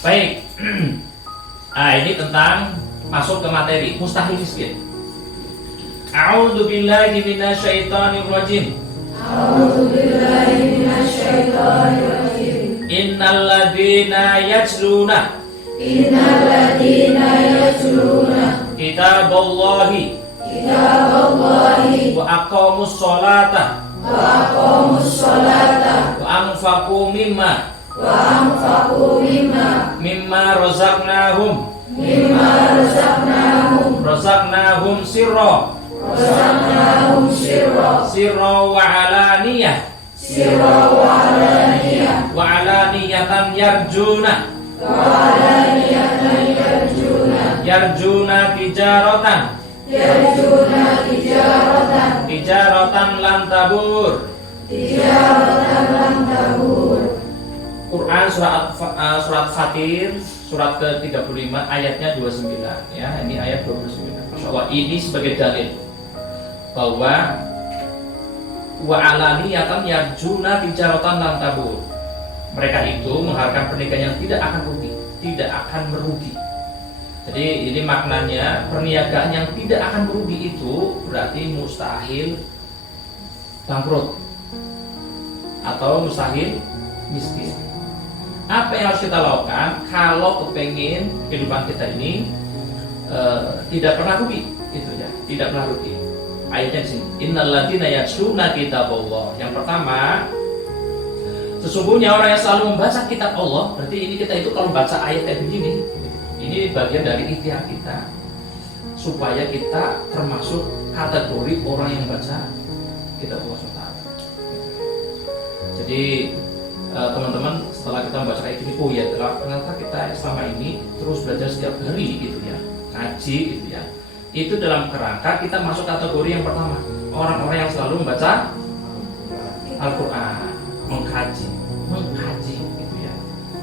Baik. Nah, ini tentang masuk ke materi mustahil miskin. A'udzu billahi minasyaitonir rajim. A'udzu billahi minasyaitonir rajim. Innal ladzina yajluna kitaballahi wa aqamus sholata wa anfaqu mimma razaqnahum sirra wa alaniyatan yarjuna tijaratan lan tabur. Quran surat Fatir surat ke-35 ayatnya 29 ya. Ini ayat 29. Masyaallah, ini sebagai dalil bahwa wa alaniyatan yarjuna tijaratan lan tabur. Mereka itu mengharapkan pernikahan yang tidak akan rugi, tidak akan merugi. Jadi ini maknanya perniagaan yang tidak akan merugi itu berarti mustahil bangkrut atau mustahil miskin. Apa yang harus kita lakukan kalau kepengin kehidupan kita ini tidak pernah rugi, itu ya, tidak pernah rugi. Ayatnya di sini, innal ladzina yatluna kitaballah. Yang pertama, sesungguhnya orang yang selalu membaca kitab Allah. Berarti ini kita itu kalau baca ayat kayak begini, ini bagian dari ikhtiar kita supaya kita termasuk kategori orang yang baca kitab Allah SWT. Jadi teman-teman, setelah kita membaca kayak gini, oh ya ternyata kita selama ini terus belajar setiap hari gitu ya, ngaji gitu ya. Itu dalam kerangka kita masuk kategori yang pertama, orang-orang yang selalu membaca Al-Quran, mengkaji gitu ya.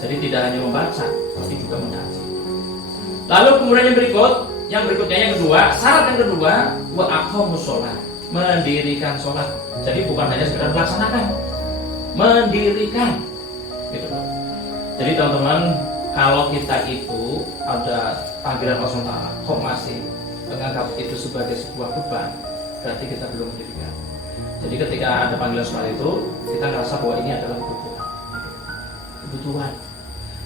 Jadi tidak hanya membaca, tapi juga mengkaji. Lalu kemudian yang berikutnya yang kedua, syarat yang kedua, wa aqamus sholat, mendirikan sholat. Jadi bukan hanya sekedar melaksanakan, mendirikan gitu. Jadi teman-teman, kalau kita itu ada panggilan Allah SWT kok masih menganggap itu sebagai sebuah beban, berarti kita belum mendirikan. Jadi ketika ada panggilan sholat itu, kita ngerasa bahwa ini adalah kebutuhan.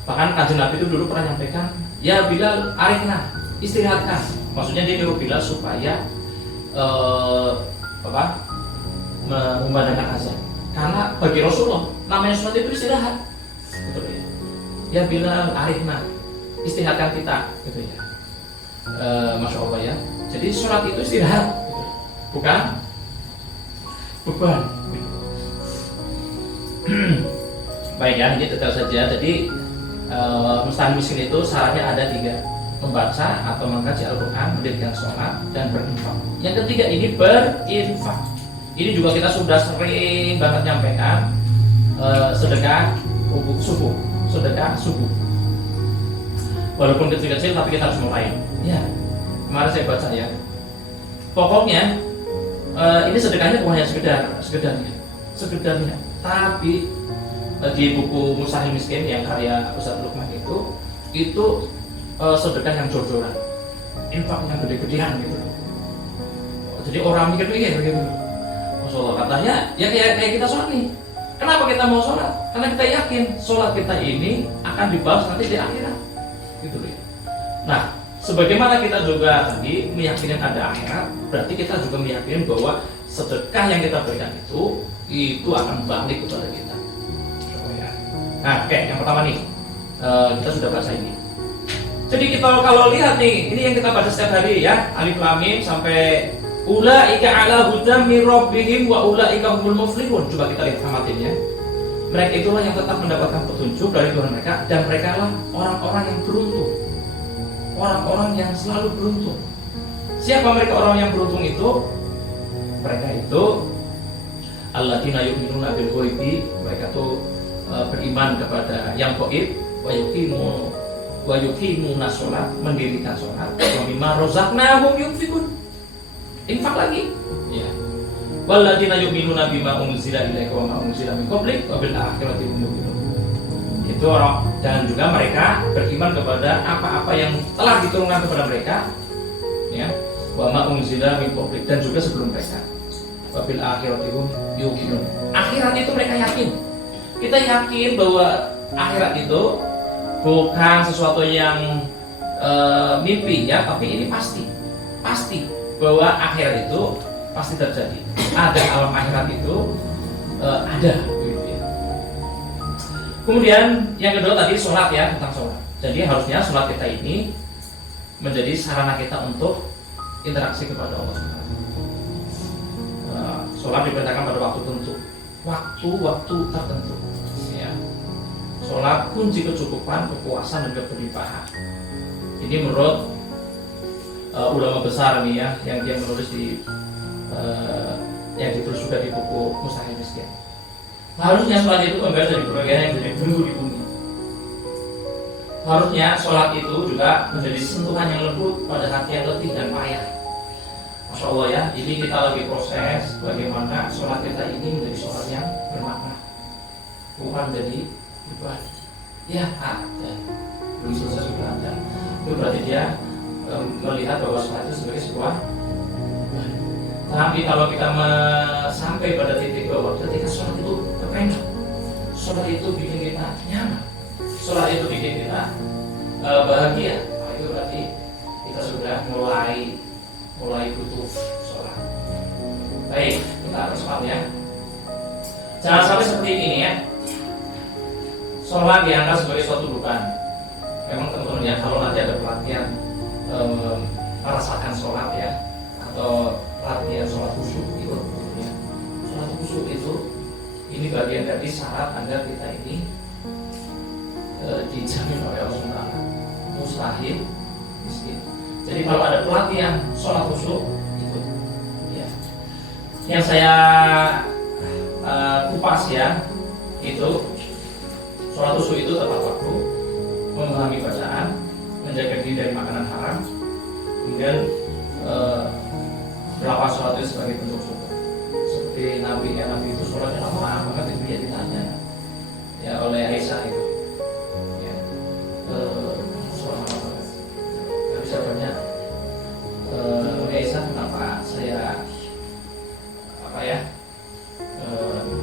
Bahkan Kanjeng Nabi itu dulu pernah nyampaikan, ya Bilal, arikna, istirahatkan. Maksudnya dia nyuruh Bilal supaya memandangkan azan. Karena bagi Rasulullah namanya sholat itu istirahat, betul ya. Ya Bilal, arikna, istirahatkan kita, gitu ya. Masya Allah ya. Jadi sholat itu istirahat, gitu. Bukan beban. Gitu. Baik ya, ini detail saja. Jadi mustahil miskin itu syaratnya ada 3: membaca atau mengkaji Al-Quran, mendirikan sholat, dan berinfak. Yang ketiga ini berinfak. Ini juga kita sudah sering banget nyampaikan, sedekah subuh. Walaupun kecil-kecil tapi kita harus mulai. Ya, kemarin saya baca ya. Pokoknya ini sedekahnya bukan hanya sekedarnya, tapi di buku Mustahil Miskin yang karya Ustaz Lukman itu sedekah yang jor-joran, infak yang gede-gedean gitu. Jadi orang mikir-mikir gitu. Masyaallah, katanya ya kayak kita sholat nih. Kenapa kita mau sholat? Karena kita yakin sholat kita ini akan dibalas nanti di akhirat, gitu ya. Nah, sebagaimana kita juga tadi meyakini ada akhirat, berarti kita juga meyakini bahwa sedekah yang kita berikan itu akan balik kepada kita. Nah, oke, yang pertama nih, kita sudah baca ini. Jadi kita kalau lihat nih, ini yang kita baca setiap hari ya, Alif Lam Mim sampai ulaika ala hudan min rabbihim wa ulaika humul muflihun. Coba kita lihat tamatinnya. Mereka itulah yang tetap mendapatkan petunjuk dari Tuhan mereka, dan mereka lah orang-orang yang beruntung. Orang-orang yang selalu beruntung. Siapa mereka orang yang beruntung itu? Mereka itu alladzina yu'minuna bil ghaibi, mereka tuh beriman kepada yang gaib, wa yuqimuna sholat, mendirikan sholat, wa mimma razaqnahum yunfiqun, infak lagi ya. Walladzina yu'minuna bima unzila ilaika wa ma unzila min qablik wa bil akhirati hum yuqinun. Itu orang, dan juga mereka beriman kepada apa-apa yang telah diturunkan kepada mereka, ya, wa ma unzila min qablik, dan juga sebelum mereka. Wa bil akhirati hum yuqinun. Akhirat itu mereka yakin. Kita yakin bahwa akhirat itu bukan sesuatu yang mimpi, ya, tapi ini pasti bahwa akhirat itu pasti terjadi. Ada alam akhirat itu ada. Kemudian yang kedua tadi sholat, ya, tentang sholat. Jadi harusnya sholat kita ini menjadi sarana kita untuk interaksi kepada Allah SWT. Sholat diperintahkan pada waktu tertentu, waktu tertentu. Ya. Sholat kunci kecukupan, kepuasan, dan keberlimpahan. Ini menurut ulama besar nih, ya, yang dia menulis di yang ditulis juga di buku Mustahil Miskin. Harusnya sholat itu membahas dari berbagai yang jadi dulu di bumi. Harusnya sholat itu juga menjadi sentuhan yang lembut pada hati yang letih dan payah. Masya Allah, ya, ini kita lagi proses bagaimana sholat kita ini menjadi sholat yang bermakna, bukan menjadi ibadah. Ya, ada, belum selesai sudah ada. Itu berarti dia melihat bahwa sholat itu sebagai sebuah ibadah. Tapi kalau kita sampai pada titik bahwa ketika sholat itu terpena, sholat itu bikin kita nyaman, sholat itu bikin kita bahagia, itu berarti kita sudah mulai butuh sholat. Baik, kita harus paham, ya. Jangan sampai seperti ini, ya. Sholat dianggap sebagai suatu beban. Memang teman-teman, ya, kalau nanti ada pelatihan merasakan sholat, ya, atau latihan sholat khusyuk itu, ya. Sholat khusyuk itu ini bagian dari syarat agar kita ini dijamin oleh Allah SWT. Mustahil miskin. Jadi kalau ada pelatihan sholat khusyuk itu, ya. Yang saya kupas, ya, itu sholat khusyuk itu tepat waktu, memahami bacaan, menjaga diri dari makanan haram, kemudian melakukan sholat itu sebagai bentuk syukur. Seperti Nabi itu sholatnya lama banget, itu dia ditanya, ya, oleh Aisyah itu, ya, sholat lama banget, nggak bisa banyak. Aisyah, kenapa saya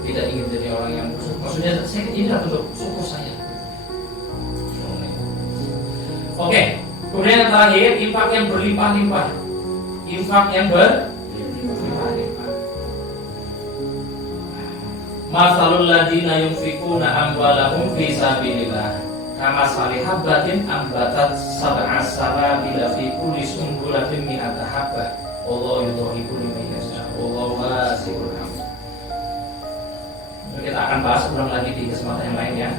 tidak ingin jadi orang yang bersyukur? Maksudnya saya ini adalah bentuk syukur saya. Oke, kemudian yang terakhir, infak yang berlimpah-limpah. Infak yang berlimpah-limpah. Masalul ladina yunfikuna amwalahum fi sabilillah kama salihabbatin ambatat sab'a sarabila fi kulli sumbulatin mi'ata habba wallahu yudhibu liman yasha wallahu wasi'un alim. Kita akan bahas ulang lagi di kesempatan yang lainnya.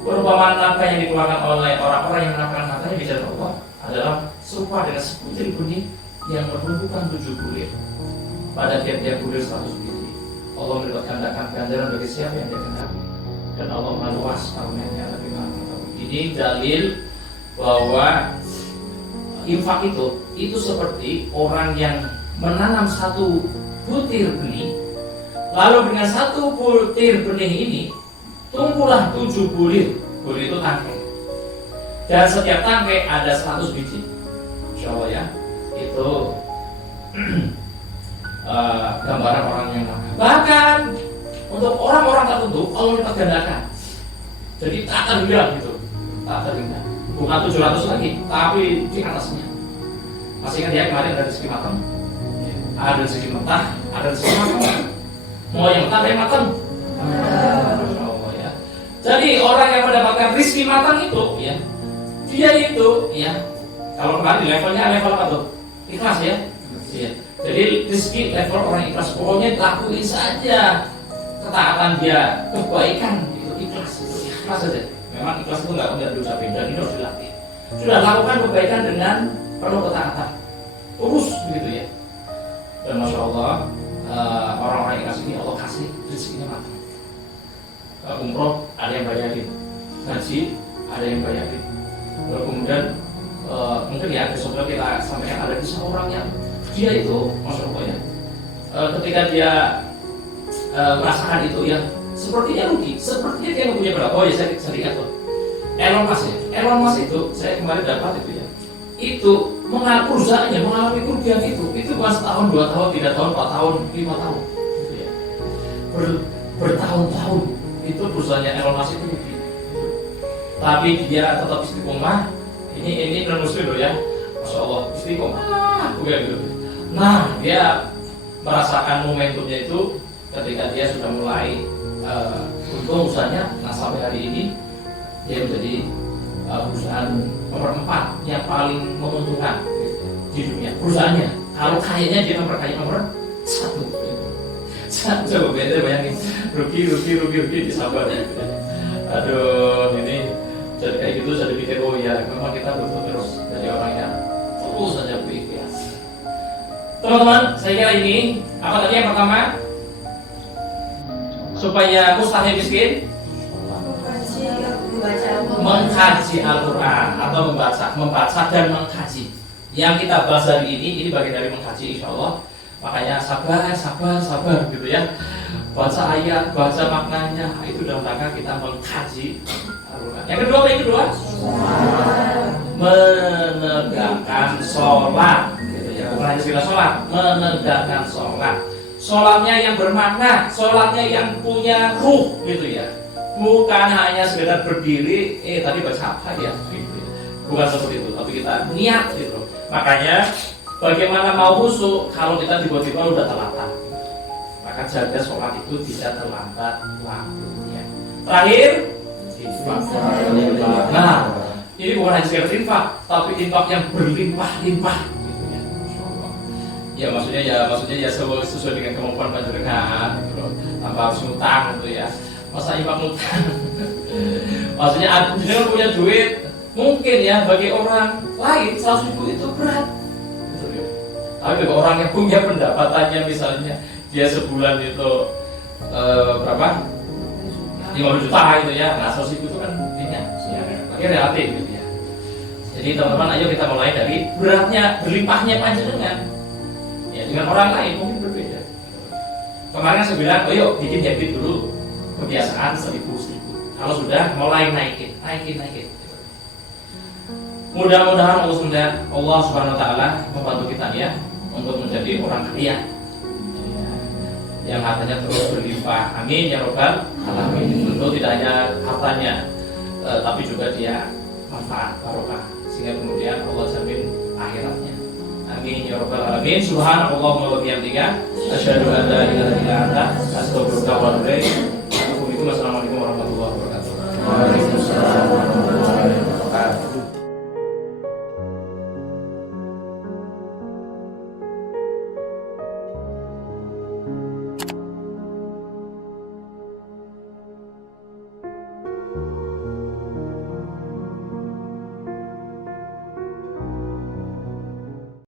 Perumpamaan nafkah yang dikeluarkan oleh orang-orang yang menafkahkan hartanya di jalan Allah adalah serupa dengan sebutir benih yang menumbuhkan 7 bulir. Pada tiap-tiap bulir 100 biji. Allah melipat gandakan ganjaran bagi siapa yang dia kehendaki, dan Allah Maha luas karunia-Nya lagi Maha mengetahui. Ini dalil bahwa infak itu seperti orang yang menanam 1 butir benih, lalu dengan 1 butir benih ini tumbuhlah 7 bulir. Bulir itu tangkai, dan setiap tangkai ada 100 biji. Insya Allah, ya, itu gambaran orang yang nakal. Bahkan untuk orang-orang tertentu Allah lipat gandakan. Jadi tak terhingga gitu, tak terhingga. Bukan 700 lagi, tapi di atasnya. Masih ingat, ya, kemarin ada rezeki matang, ada rezeki mentah, ada rezeki matang. Mau yang mentah, yang matang. Jadi orang yang mendapatkan rezeki matang itu, ya, dia itu, ya, kalau kemarin levelnya level apa tuh? Ikhlas, ya. Iya. Jadi rezeki level orang ikhlas, pokoknya lakuin saja ketaatan dia, kebaikan itu ikhlas saja. Memang ikhlas itu nggak dosa beda, ini harus dilatih. Sudah lakukan kebaikan dengan penuh ketaatan, terus begitu, ya. Dan masya Allah, orang-orang ikhlas ini Allah kasih rezekinya matang. Umroh ada yang bayarin, haji ada yang bayarin. Lalu kemudian mungkin, ya, besok kita sampaikan ada kisah orang yang dia itu, masya Allah, ya, ketika dia merasakan itu, ya, sepertinya rugi, sepertinya dia nggak punya berapa. Oh ya saya ingat tuh Elon Musk ya. Elon Musk itu saya kemarin dapat itu ya, itu perusahaannya mengalami kerugian itu bukan setahun, 2 tahun, 3 tahun, 4 tahun, 5 tahun gitu ya. Bertahun-tahun itu perusahaannya Elon Musk itu rugi, tapi dia tetap istiqomah. Ini non muslim loh ya, masya Allah istiqomah gitu. Nah dia merasakan momentumnya itu ketika dia sudah mulai untung usahanya. Nah sampai hari ini dia menjadi perusahaan nomor 4 yang paling menguntungkan di dunia perusahaannya. Kalau kayaknya dia nomor 1 gitu. Coba bayangin rugi disabar gitu ya. Aduh ini jadi kayak gitu, jadi pikir oh ya memang kita butuh terus jadi orang yang terus saja berpikir. Teman-teman, saya kira ini apa tadi yang pertama? Supaya mustahil miskin mengkaji Al-Quran atau membaca dan mengkaji. Yang kita bahas hari ini bagian dari mengkaji insya Allah. Makanya sabar gitu ya. Baca ayat, baca maknanya, itu dalam rangka kita mengkaji Al-Quran. Yang kedua menegakkan sholat gitu ya. Bukan hanya sekedar sholat, menegakkan sholat. Sholatnya yang bermakna, sholatnya yang punya ruh gitu ya. Bukan hanya sekedar berdiri, tadi baca apa ya gitu ya. Bukan seperti itu, tapi kita niat gitu. Makanya bagaimana mau khusyuk kalau kita tiba-tiba udah terlambat. Maka jaga sholat itu tidak terlambat waktunya. Terakhir infak. Nah, ini bukan hanya sekedar infak, tapi infak yang berlimpah-limpah gitu ya. Ya maksudnya ya sesuai dengan kemampuan panjenengan gitu loh. Tanpa harus ngutang gitu ya. Masa infak ngutang? Maksudnya jenengan punya duit, mungkin ya bagi orang lain 100.000 itu berat. Gitu ya. Tapi bagi orang yang punya pendapatannya misalnya dia sebulan itu berapa? 50 juta gitu ya. Nah 100.000 itu kan ringan ya, lagi relatif gitu ya. Jadi teman-teman ayo kita mulai dari beratnya, berlimpahnya panjenengan ya, dengan orang lain mungkin berbeda. Kemarin saya bilang, oh yuk bikin habit dulu kebiasaan 1.000. Kalau sudah mulai naikin. Mudah-mudahan Allah Subhanahu Wa Taala membantu kita ya untuk menjadi orang kaya yang hartanya terus berlimpah. Amin ya Rabbal Alamin. Tentu tidak hanya hartanya, tapi juga dia manfaat barokah sehingga kemudian Allah jamin akhiratnya. Amin ya Rabbal Alamin. Subhanallahumma wa bihamdika asyhadu an la ilaha illa anta astaghfiruka wa atubu ilaik.